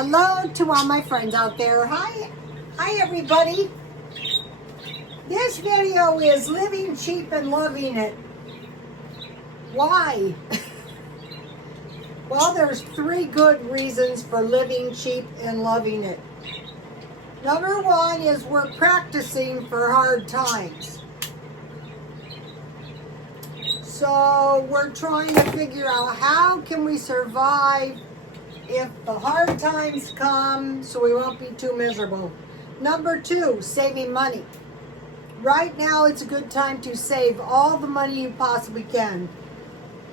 Hello to all my friends out there. Hi everybody. This video is living cheap and loving it. Why? Well, there's 3 good reasons for living cheap and loving it. Number 1 is we're practicing for hard times. So we're trying to figure out how can we survive if the hard times come so we won't be too miserable. Number 2, saving money. Right now it's a good time to save all the money you possibly can.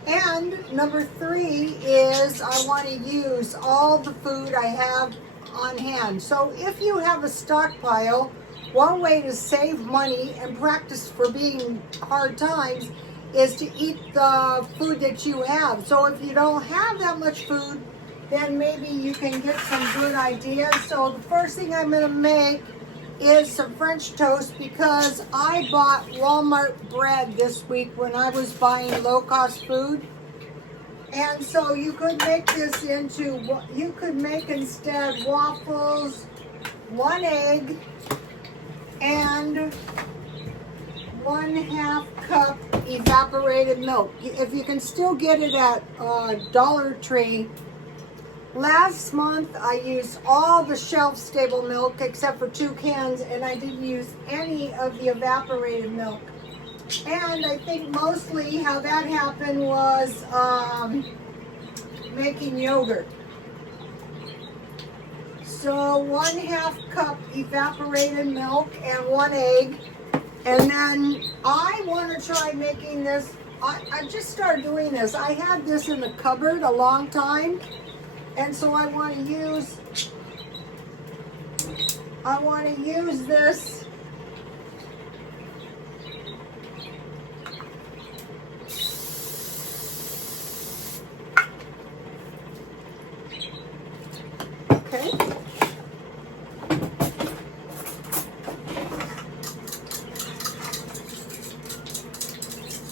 And number 3 is I want to use all the food I have on hand. So if you have a stockpile, one way to save money and practice for being hard times is to eat the food that you have. So if you don't have that much food, then maybe you can get some good ideas. So the first thing I'm going to make is some French toast because I bought Walmart bread this week when I was buying low-cost food. And so you could make this into, you could make instead waffles, 1 egg, and 1/2 cup evaporated milk. If you can still get it at Dollar Tree. Last month I used all the shelf-stable milk except for 2 cans, and I didn't use any of the evaporated milk. And I think mostly how that happened was making yogurt. So 1/2 cup evaporated milk and 1 egg. And then I want to try making this. I just started doing this. I had this in the cupboard a long time. And so I want to use this okay.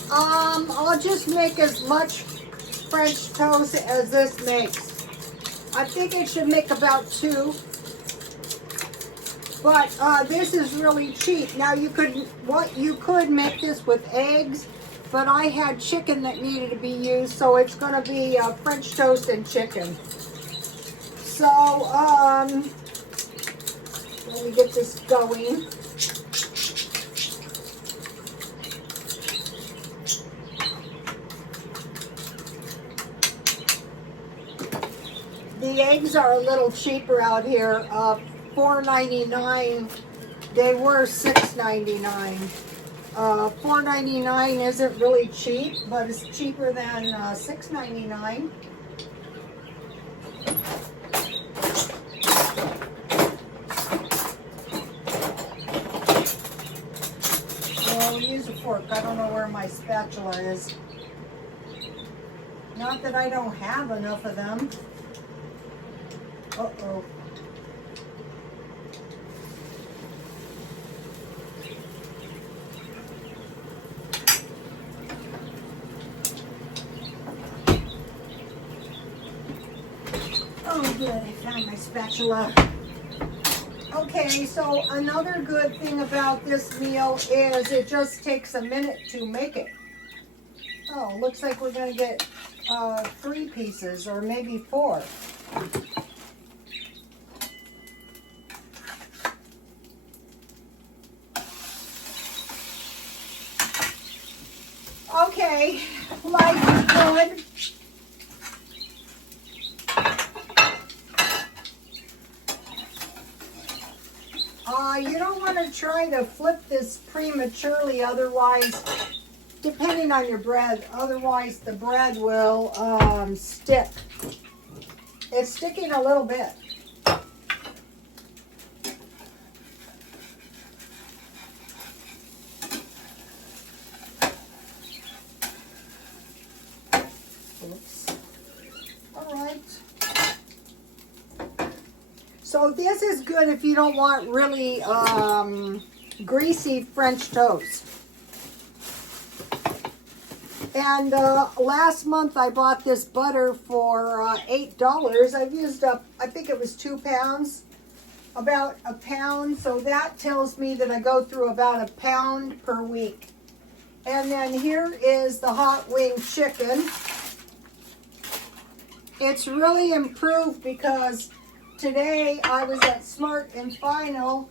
I'll just make as much French toast as this makes. I think it should make about 2, but this is really cheap. Now you could make this with eggs, but I had chicken that needed to be used, so it's going to be French toast and chicken. So let me get this going. The eggs are a little cheaper out here, $4.99. They were $6.99. $4.99 isn't really cheap, but it's cheaper than $6.99. I'll use a fork. I don't know where my spatula is. Not that I don't have enough of them. Uh-oh. Oh, good. I found my spatula. Okay, so another good thing about this meal is it just takes a minute to make it. Oh, looks like we're going to get 3 pieces or maybe 4. Okay, like good. You don't want to try to flip this prematurely, otherwise, depending on your bread, otherwise the bread will stick. It's sticking a little bit. So this is good if you don't want really greasy French toast. And last month I bought this butter for $8. I've used up, I think it was 2 pounds, about a pound. So that tells me that I go through about a pound per week. And then here is the hot wing chicken. It's really improved because today I was at Smart and Final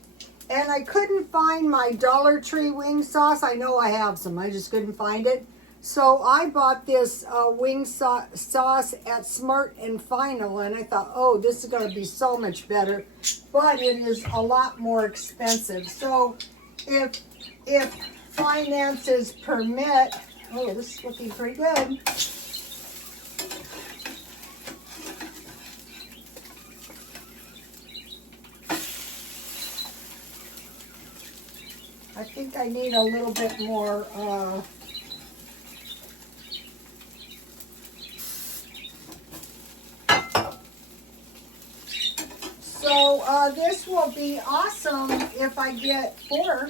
and I couldn't find my Dollar Tree wing sauce. I know I have some, I just couldn't find it. So I bought this wing sauce at Smart and Final, and I thought, oh, this is going to be so much better, but it is a lot more expensive. So if finances permit, oh, this is looking pretty good. I think I need a little bit more so this will be awesome if I get 4.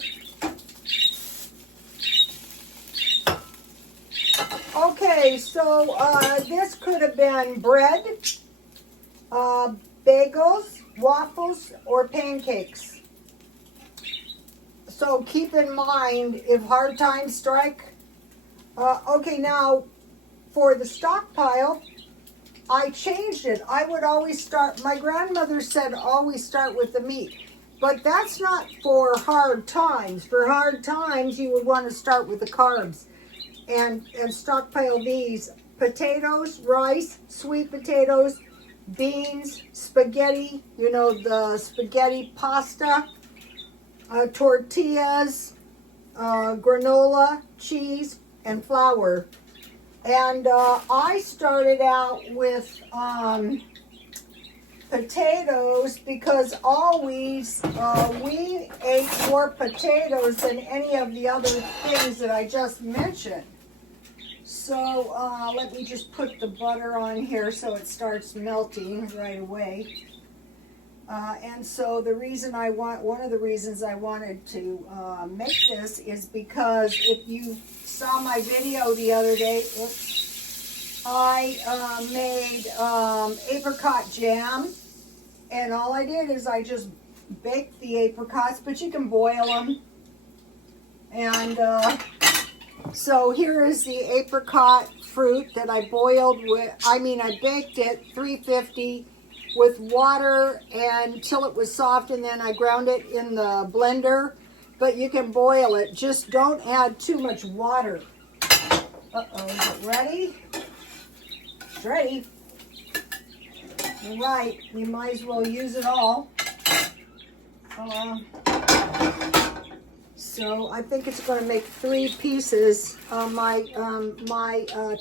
Okay, so this could have been bread, bagels, waffles, or pancakes. So keep in mind, if hard times strike, okay, now for the stockpile, I changed it. I would always start, my grandmother said always start with the meat, but that's not for hard times. For hard times, you would want to start with the carbs and stockpile these: potatoes, rice, sweet potatoes, beans, spaghetti, you know, the spaghetti pasta, tortillas, granola, cheese, and flour. And I started out with potatoes because always we ate more potatoes than any of the other things that I just mentioned. So let me just put the butter on here so it starts melting right away. And so the reason one of the reasons I wanted to make this is because if you saw my video the other day, I made apricot jam, and all I did is I just baked the apricots, but you can boil them. And so here is the apricot fruit that I boiled with, I baked it 350 with water until it was soft, and then I ground it in the blender. But you can boil it, just don't add too much water. Uh-oh, is it ready? It's ready. All right, you might as well use it all. So I think it's going to make 3 pieces. My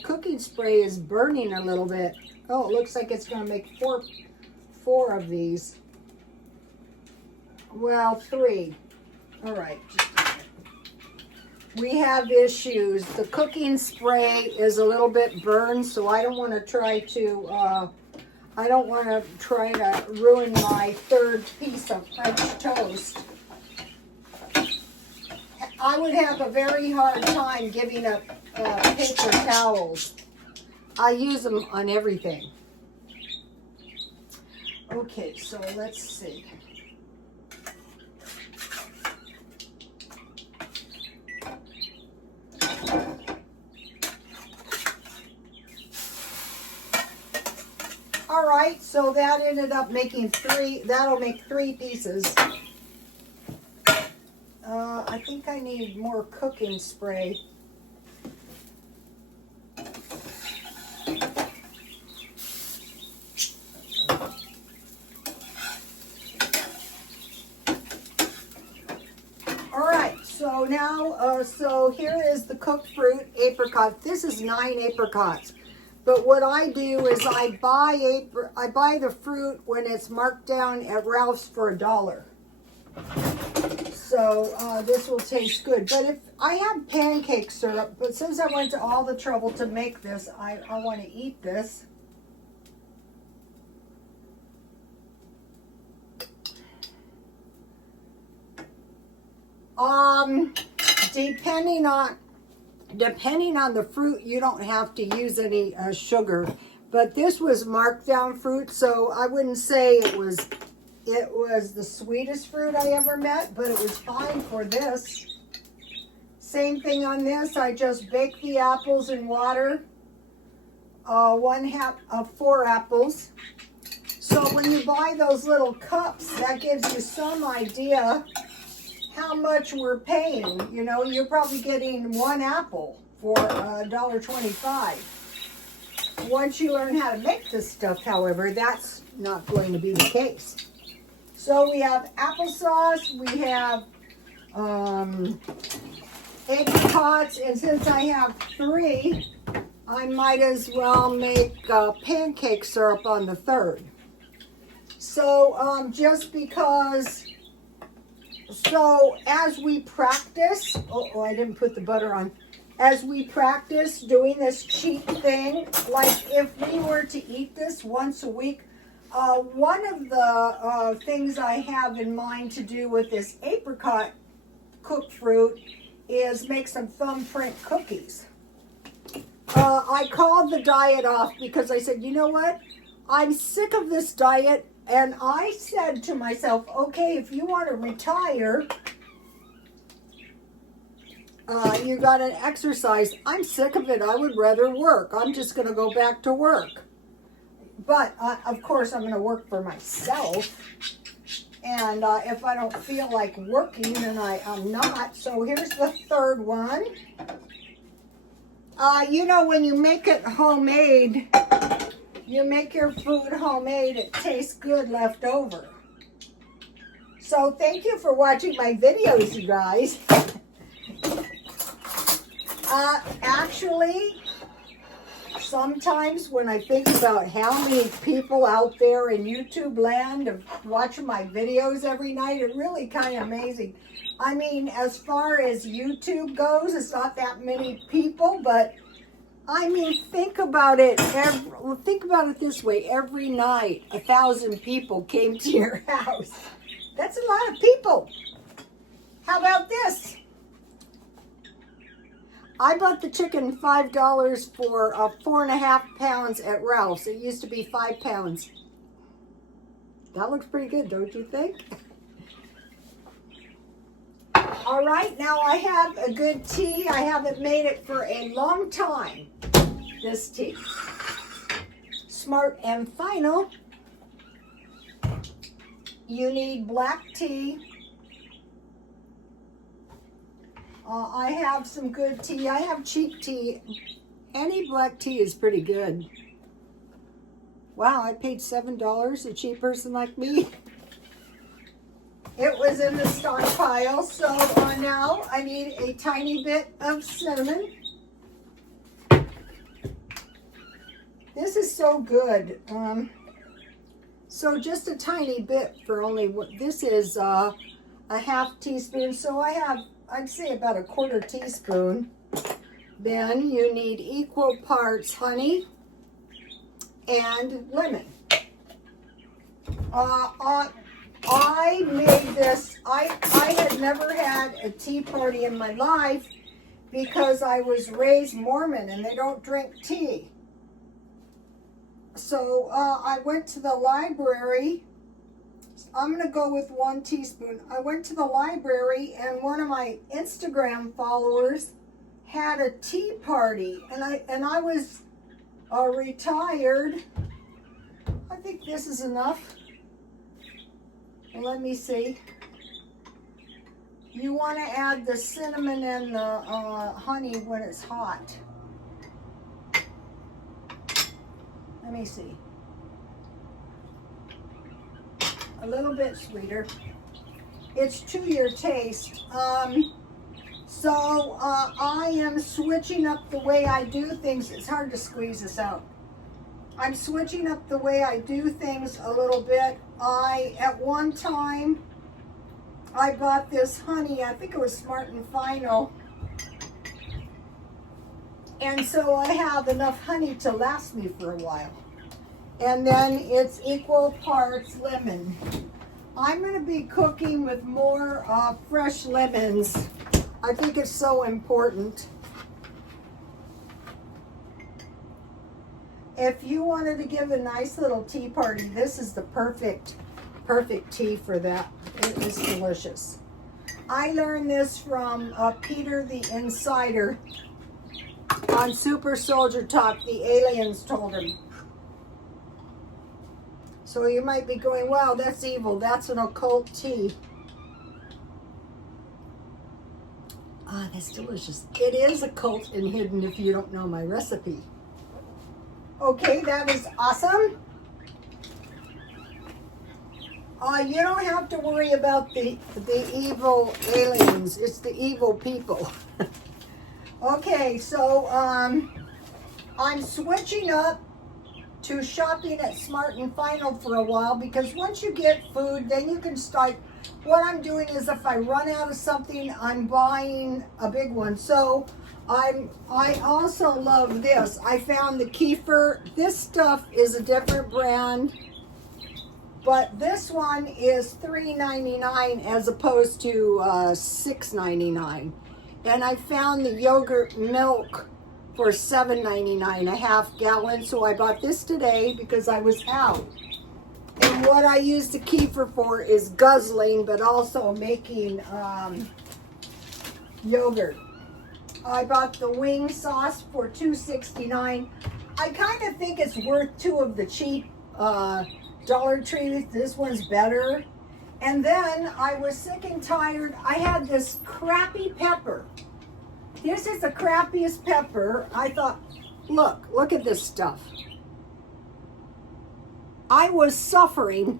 cooking spray is burning a little bit. Oh, it looks like it's going to make 4 of these. Well, 3. All right. We have issues. The cooking spray is a little bit burned, so I don't want to try to ruin my 3rd piece of French toast. I would have a very hard time giving up paper towels. I use them on everything. Okay, so let's see. All right, so that ended up making 3. That'll make 3 pieces. I think I need more cooking spray. All right, so now, so here is the cooked fruit apricot. This is 9 apricots. But what I do is I buy the fruit when it's marked down at Ralph's for $1. So this will taste good. But if I have pancake syrup, but since I went to all the trouble to make this, I want to eat this. Depending on Depending on the fruit, you don't have to use any sugar. But this was markdown fruit, so I wouldn't say it was the sweetest fruit I ever met, but it was fine for this. Same thing on this. I just baked the apples in water. 1/2 of 4 apples. So when you buy those little cups, that gives you some idea how much we're paying. You know, you're probably getting 1 apple for $1.25. Once you learn how to make this stuff, however, that's not going to be the case. So we have applesauce, we have apricots, and since I have 3, I might as well make pancake syrup on the 3rd. So just because, so as we practice, I didn't put the butter on. As we practice doing this cheat thing, like if we were to eat this once a week, one of the things I have in mind to do with this apricot cooked fruit is make some thumbprint cookies. I called the diet off because I said, you know what? I'm sick of this diet. And I said to myself, okay, if you want to retire, you got to exercise. I'm sick of it. I would rather work. I'm just going to go back to work. But, of course, I'm going to work for myself. And if I don't feel like working, then I'm not. So here's the 3rd one. You know, when you make it homemade, you make your food homemade, it tastes good left over. So thank you for watching my videos, you guys. Actually, sometimes when I think about how many people out there in YouTube land are watching my videos every night, it's really kind of amazing. I mean, as far as YouTube goes, it's not that many people, but I mean, think about it. Think about it this way: every night, 1,000 people came to your house. That's a lot of people. How about this? I bought the chicken $5 for 4.5 pounds at Ralph's. It used to be 5 pounds. That looks pretty good, don't you think? All right, now I have a good tea. I haven't made it for a long time, this tea. Smart and Final. You need black tea. I have some good tea. I have cheap tea. Any black tea is pretty good. Wow, I paid $7, a cheap person like me. It was in the stockpile, so now I need a tiny bit of cinnamon. This is so good. So just a tiny bit for only what this is a half teaspoon. So I have, I'd say about a 1/4 teaspoon. Then you need equal parts honey and lemon. I made this, I had never had a tea party in my life because I was raised Mormon and they don't drink tea. So I went to the library. I'm going to go with 1 teaspoon. I went to the library and one of my Instagram followers had a tea party and I was retired. I think this is enough. Let me see. You want to add the cinnamon and the honey when it's hot. Let me see. A little bit sweeter. It's to your taste. So I am switching up the way I do things. It's hard to squeeze this out. I'm switching up the way I do things a little bit. At one time, I bought this honey. I think it was Smart and Final. And so I have enough honey to last me for a while. And then it's equal parts lemon. I'm going to be cooking with more fresh lemons. I think it's so important. If you wanted to give a nice little tea party, this is the perfect tea for that. It is delicious. I learned this from Peter the Insider on Super Soldier Talk. The aliens told him. So you might be going, wow, that's evil. That's an occult tea. Ah, that's delicious. It is occult and hidden if you don't know my recipe. Okay, that is awesome. You don't have to worry about the evil aliens. It's the evil people. Okay, so I'm switching up to shopping at Smart and Final for a while, because once you get food, then you can start. What I'm doing is if I run out of something, I'm buying a big one. So I also love this. I found the kefir. This stuff is a different brand, but this one is $3.99 as opposed to $6.99. And I found the yogurt milk for $7.99 a half gallon. So I bought this today because I was out. And what I use the kefir for is guzzling, but also making yogurt. I bought the wing sauce for $2.69. I kind of think it's worth two of the cheap Dollar Tree. This one's better. And then I was sick and tired. I had this crappy pepper. This is the crappiest pepper. I thought, look at this stuff. I was suffering,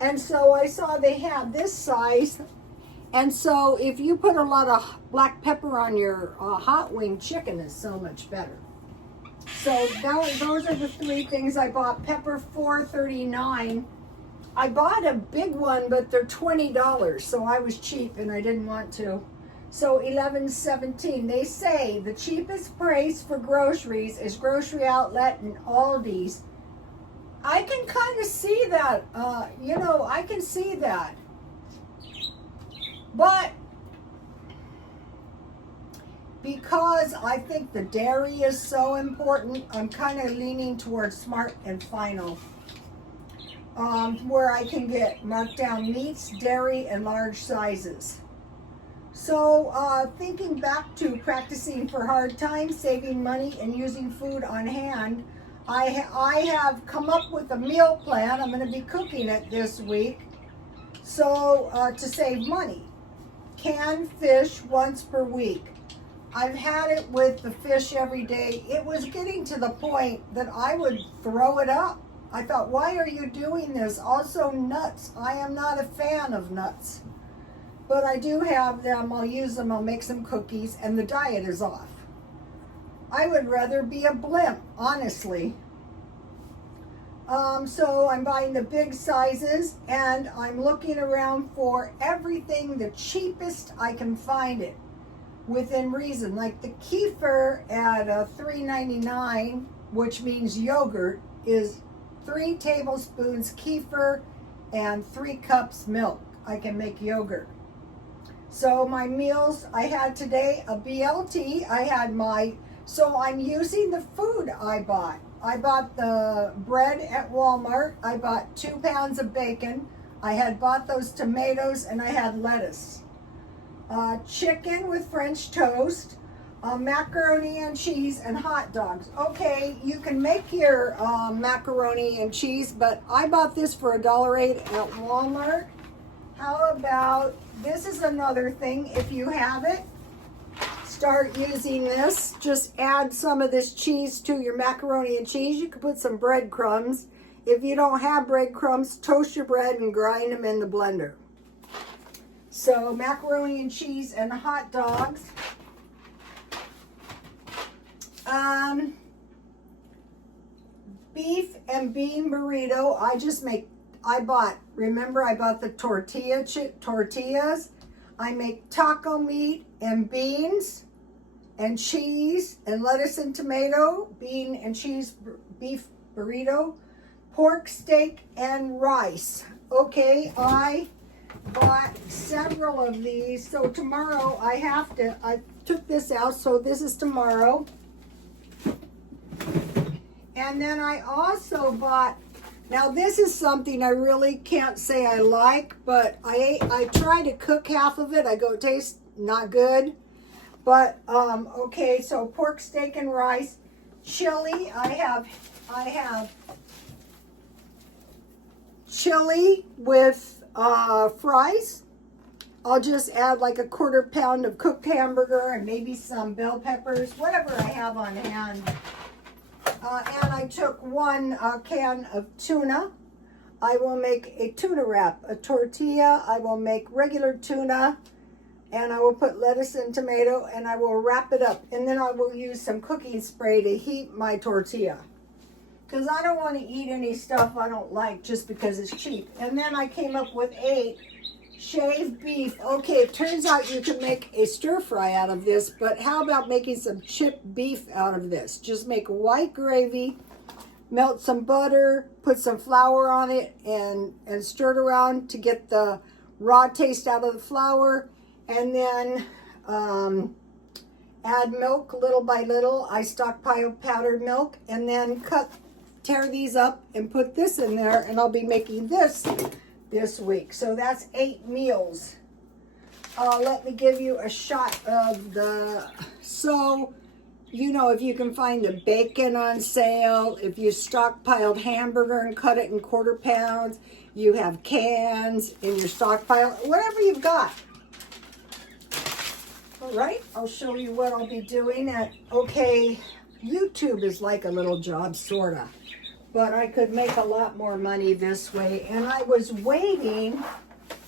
and so I saw they had this size. And so if you put a lot of black pepper on your hot wing chicken, is so much better. So those are the three things I bought. Pepper, $4.39. I bought a big one, but they're $20, so I was cheap and I didn't want to. So $11.17. They say the cheapest price for groceries is Grocery Outlet and Aldi's. I can kind of see that, I can see that. But because I think the dairy is so important, I'm kind of leaning towards Smart and Final, where I can get marked down meats, dairy, and large sizes. So thinking back to practicing for hard times, saving money, and using food on hand, I have come up with a meal plan. I'm going to be cooking it this week. So to save money, canned fish once per week. I've had it with the fish every day. It was getting to the point that I would throw it up. I thought, why are you doing this? Also nuts. I am not a fan of nuts. But I do have them. I'll use them. I'll make some cookies. And the diet is off. I would rather be a blimp, honestly. So I'm buying the big sizes, and I'm looking around for everything the cheapest I can find it within reason. Like the kefir at $3.99, which means yogurt, is 3 tablespoons kefir and 3 cups milk. I can make yogurt. So my meals I had today, a BLT. So I'm using the food I bought. I bought the bread at Walmart. I bought 2 pounds of bacon. I had bought those tomatoes, and I had lettuce. Chicken with French toast, macaroni and cheese, and hot dogs. Okay, you can make your macaroni and cheese, but I bought this for $1.08 at Walmart. How about, this is another thing, if you have it, start using this. Just add some of this cheese to your macaroni and cheese. You can put some breadcrumbs. If you don't have breadcrumbs, toast your bread and grind them in the blender. So macaroni and cheese and hot dogs. Beef and bean burrito. I bought the tortillas. I make taco meat and beans and cheese and lettuce and tomato, bean and cheese beef burrito, pork steak and rice. Okay, I bought several of these. So tomorrow I took this out, so this is tomorrow. And then I also bought, now this is something I really can't say I like, but I try to cook half of it. I go, it tastes not good. But, okay, so pork, steak, and rice. Chili, I have chili with fries. I'll just add like a 1/4 pound of cooked hamburger and maybe some bell peppers, whatever I have on hand. And I took 1 can of tuna. I will make a tuna wrap, a tortilla. I will make regular tuna, and I will put lettuce and tomato, and I will wrap it up. And then I will use some cooking spray to heat my tortilla, because I don't want to eat any stuff I don't like just because it's cheap. And then I came up with 8 shaved beef. Okay, it turns out you can make a stir fry out of this, but how about making some chipped beef out of this? Just make white gravy, melt some butter, put some flour on it, and stir it around to get the raw taste out of the flour, and then add milk little by little. I stockpile powdered milk, and then tear these up and put this in there, and I'll be making this week. So that's 8 meals. Let me give you a shot of so, you know, if you can find the bacon on sale, if you stockpiled hamburger and cut it in 1/4 pounds, you have cans in your stockpile, whatever you've got. All right, I'll show you what I'll be doing okay, YouTube is like a little job, sorta. But I could make a lot more money this way. And I was waiting.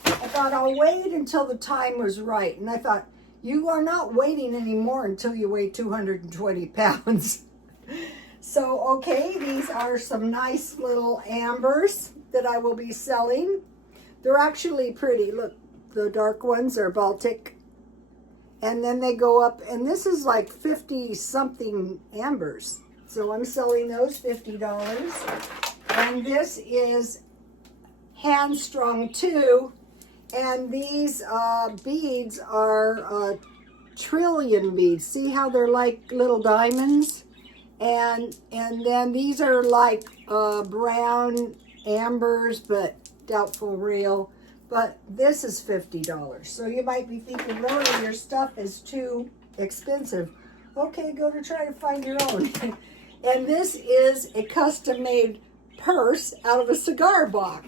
I thought I'll wait until the time was right. And I thought, you are not waiting anymore until you weigh 220 pounds. So, okay, these are some nice little ambers that I will be selling. They're actually pretty. Look, the dark ones are Baltic. And then they go up, and this is like 50-something ambers. So I'm selling those $50. And this is hand strung too. And these beads are trillion beads. See how they're like little diamonds? And then these are like brown ambers, but doubtful real. But this is $50. So you might be thinking, really, your stuff is too expensive. Okay, go to try to find your own. And this is a custom-made purse out of a cigar box.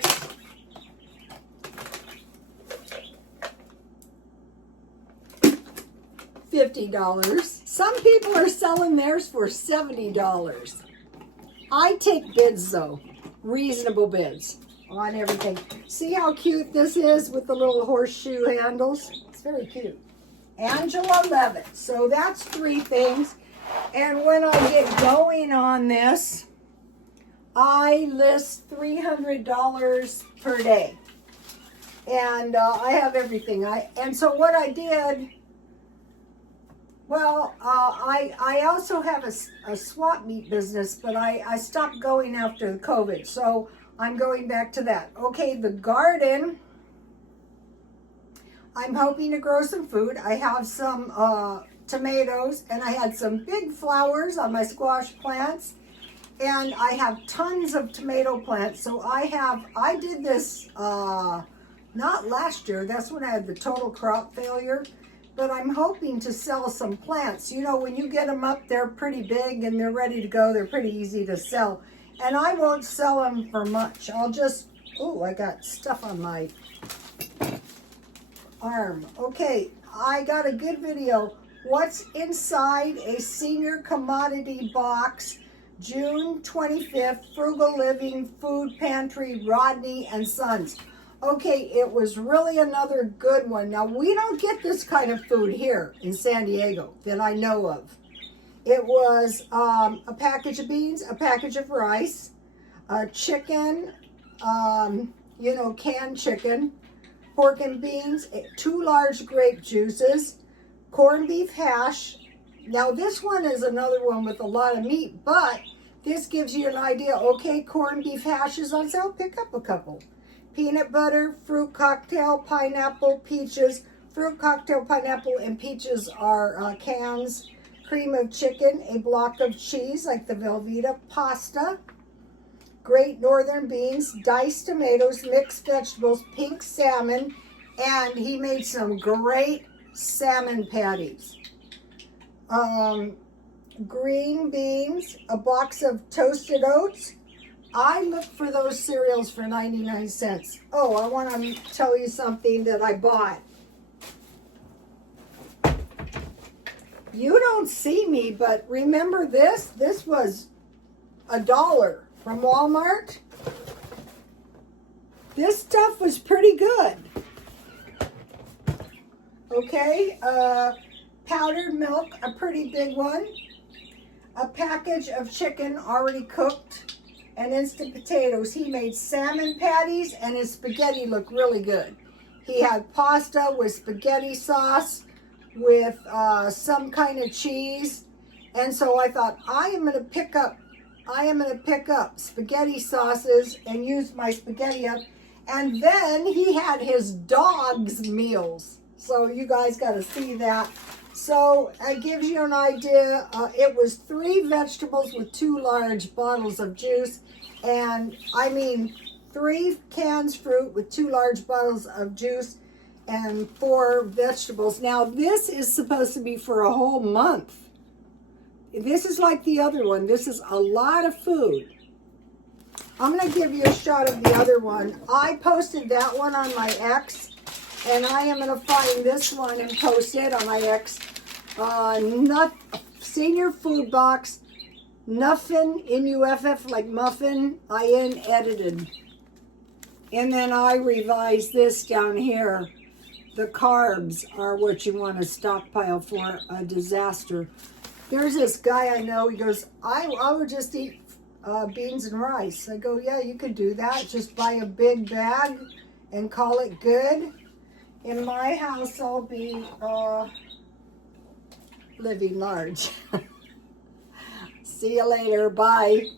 $50. Some people are selling theirs for $70. I take bids, though. Reasonable bids on everything. See how cute this is with the little horseshoe handles? It's very cute. Angela Levitt. So that's 3 things. And when I get going on this, I list $300 per day. And I have everything. And so what I did, well, I also have a swap meet business, but I stopped going after the COVID. So I'm going back to that. Okay, the garden, I'm hoping to grow some food. I have some tomatoes, and I had some big flowers on my squash plants, and I have tons of tomato plants. So I did this not last year. That's when I had the total crop failure. But I'm hoping to sell some plants. You know, when you get them up, they're pretty big and they're ready to go. They're pretty easy to sell. And I won't sell them for much. I'll just, oh, I got stuff on my arm. Okay, I got a good video. What's inside a senior commodity box, June 25th, Frugal Living Food Pantry, Rodney and Sons. Okay, it was really another good one. Now, we don't get this kind of food here in San Diego that I know of. It was a package of beans, a package of rice, chicken, you know, canned chicken, pork and beans, 2 large grape juices, corned beef hash. Now, this one is another one with a lot of meat, but this gives you an idea. Okay, corned beef hash is on sale. Pick up a couple. Peanut butter, fruit cocktail, pineapple, peaches. Fruit cocktail, pineapple, and peaches are cans. cream of chicken, a block of cheese like the Velveeta pasta, Great Northern beans, diced tomatoes, mixed vegetables, pink salmon, and he made some great salmon patties. Green beans, a box of toasted oats. I looked for those cereals for 99 cents. Oh, I want to tell you something that I bought. You don't see me, but remember this? This was $1 from Walmart. This stuff was pretty good. Okay, powdered milk, a pretty big one. A package of chicken already cooked and instant potatoes. He made salmon patties and his spaghetti looked really good. He had pasta with spaghetti sauce with some kind of cheese. And so I thought, I am going to pick up spaghetti sauces and use my spaghetti up. And then he had his dog's meals. So you guys got to see that. So it gives you an idea. It was 3 vegetables with 2 large bottles of juice. And I mean 3 cans fruit with 2 large bottles of juice and 4 vegetables. Now this is supposed to be for a whole month. This is like the other one. This is a lot of food. I'm going to give you a shot of the other one. I posted that one on my X. And I am going to find this one and post it on my X. Senior Food Box, Nuffin, N-U-F-F, like muffin, I-N, edited. And then I revised this down here. The carbs are what you want to stockpile for a disaster. There's this guy I know, he goes, I would just eat beans and rice. I go, yeah, you could do that. Just buy a big bag and call it good. In my house, I'll be living large. See you later. Bye.